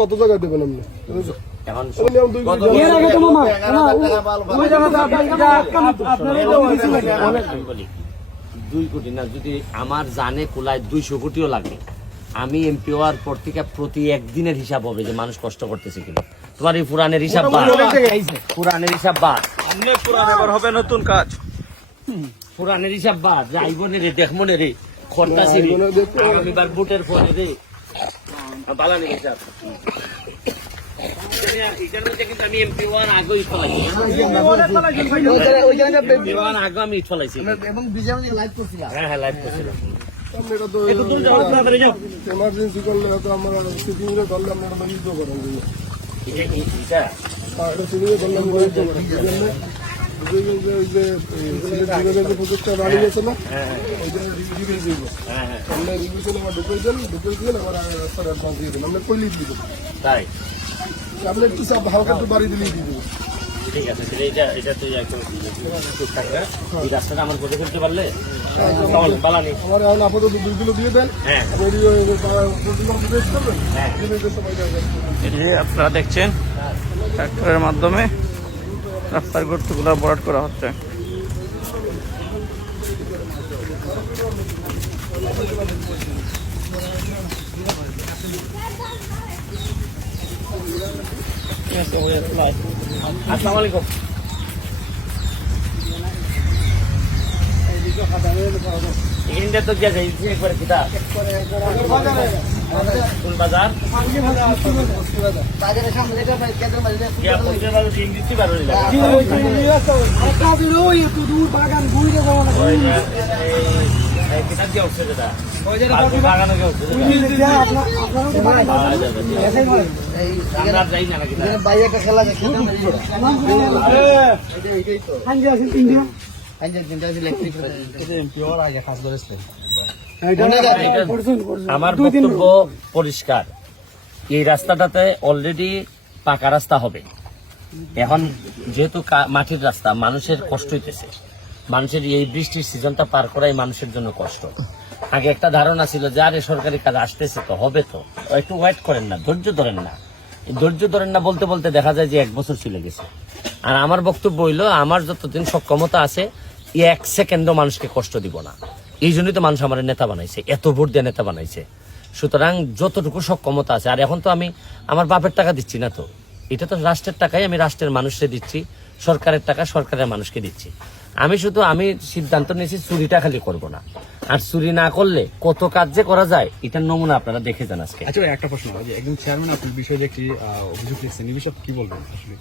কত জায়গা দেবেন আপনি? দুই কোটি না, যদি আমার জানে কুলায় 200 কোটিও লাগে, আমি এমপি হওয়ার পর থেকে প্রতি একদিনের হিসাব হবে যে মানুষ কষ্ট করতেছে কিনা। তোমার এই পুরানের হিসাব বাদ, পুরানের হিসাব বাদ, হবে নতুন কাজ, পুরানের হিসাব বাদ। যাইবনে রে, দেখমনে রে, খরতাছি রে, আগামীবার বুটের ফোনে রে, বালানি হিসাব। আমি এমপি হওয়ার আগেই ফলাইছি, আমি ফলাইছি। হ্যাঁ হ্যাঁ, লাইভ করছিলাম। এমার্জেন্সি করলে হয়তো আমরা সিটিং এ ধরলে আপনারা যুদ্ধ করেন, প্রজেক্টটা বাড়ি গেছে না, আমরা রিভিশন আমার ঢুকে দেন, ঢুকে দিয়ে আবার রাস্তার অ্যাডভান্স দিয়ে দেন, আমরা কইলেই দিয়ে দেবো। তাই আপনি একটু হালকা একটু বাড়ি দিলেই দিয়ে দেবো। ঠিক আছে, এটা তুই একদম এই রাস্তাটা আমার করে ফেলতে পারলে বালানি। আমার এখন আপাতত বিলগুলো দিয়ে দেন, আপনারা দেখছেন ট্রাক্টরের মাধ্যমে রাস্তার গর্তগুলো ভরাট করা হচ্ছে। আসসালামু আলাইকুম। এখানটা তো গিয়ে যাই একবারে কিতা কোন বাজার ইংলিশ বার হইল কিতা দিয়ে উঠছে যেটা বাগানো গিয়ে উঠছে আমরা যাই না নাকি আমার বক্তব্য পরিষ্কার। এই রাস্তাটাতে অলরেডি পাকা রাস্তা হবে। এখন যেহেতু মাটির রাস্তা, মানুষের কষ্ট হইতেছে। মানুষের এই বৃষ্টির সিজনটা পার করাই মানুষের জন্য কষ্ট। আগে একটা ধারণা ছিল যে আরে সরকারি কাজ আসতেছে তো হবে, তো একটু ওয়েট করেন না, ধৈর্য ধরেন না। ধৈর্য ধরেন না বলতে বলতে দেখা যায় যে 1 বছর চলে গেছে। আর আমার বক্তব্য হইল, আমার যতদিন সক্ষমতা আছে 1 সেকেন্ডও মানুষকে কষ্ট দিব না। এই জন্যই তো মানুষ আমার নেতা বানাইছে, এত ভোট দিয়ে নেতা বানাইছে। সুতরাং যতটুকু সক্ষমতা আছে, আর এখন তো আমি আমার বাপের টাকা দিচ্ছি না, তো এটা তো রাষ্ট্রের টাকাই আমি রাষ্ট্রের মানুষকে দিচ্ছি, সরকারের টাকা সরকারের মানুষকে দিচ্ছি। আমি সিদ্ধান্ত নিয়েছি চুরিটা খালি করব না, আর চুরি না করলে কত কাজ যে করা যায় এটার নমুনা আপনারা দেখে যান আজকে। আচ্ছা, একটা প্রশ্ন, একজন চেয়ারম্যান আপনার বিষয়ে একটি অভিযোগ লিখছেন, এই বিষয়ে কি বলবেন আসলে?